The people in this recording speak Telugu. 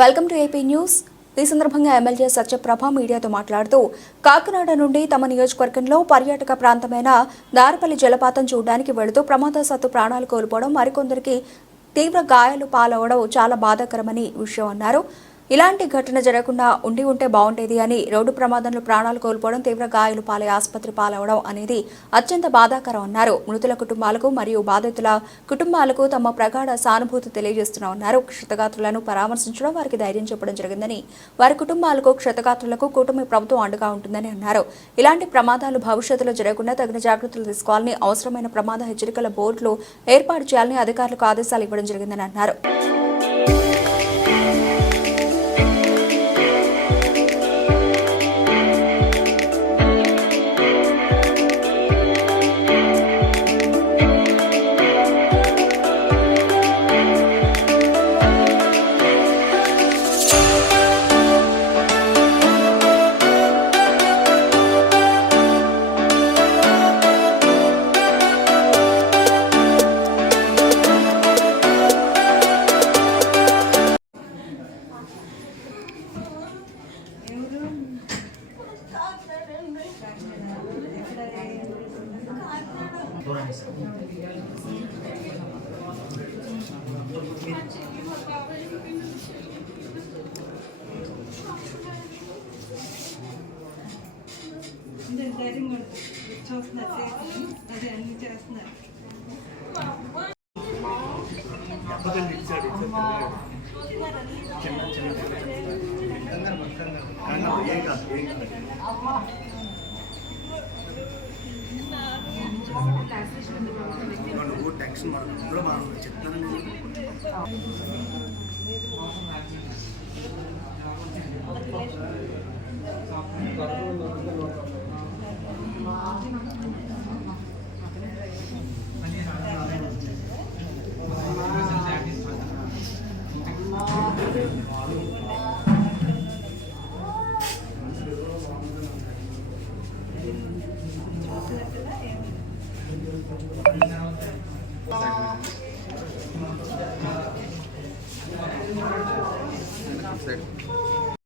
Welcome to AP news. ఈ సందర్భంగా ఎమ్మెల్యే సత్యప్రభ మీడియాతో మాట్లాడుతూ కాకినాడ నుండి తమ నియోజకవర్గంలో పర్యాటక ప్రాంతమైన దారపల్లి జలపాతం చూడడానికి వెళుతూ ప్రమాదవశాత్తు ప్రాణాలు కోల్పోవడం, మరికొందరికి తీవ్ర గాయాలు పాలవడం చాలా బాధాకరమని విషయం అన్నారు. ఇలాంటి ఘటన జరగకుండా ఉంటే బాగుండేది అని, రోడ్డు ప్రమాదంలో ప్రాణాలు కోల్పోవడం, తీవ్ర గాయాలు పాలై ఆసుపత్రి పాలవడం అనేది అత్యంత బాధాకరం అన్నారు. మృతుల కుటుంబాలకు మరియు బాధితుల కుటుంబాలకు తమ ప్రగాఢ సానుభూతి తెలియజేస్తున్నామన్నారు. క్షతగాత్రులను పరామర్శించడం, వారికి ధైర్యం చెప్పడం జరిగిందని, వారి కుటుంబాలకు క్షతగాత్రులకు కూటమి ప్రభుత్వం అండగా ఉంటుందని అన్నారు. ఇలాంటి ప్రమాదాలు భవిష్యత్తులో జరగకుండా తగిన జాగ్రత్తలు తీసుకోవాలని, అవసరమైన ప్రమాద హెచ్చరికల బోర్డులు ఏర్పాటు చేయాలని అధికారులకు ఆదేశాలు ఇవ్వడం జరిగిందని అన్నారు. టెన్షన్ కూడా బాగా చెప్తాను. Side.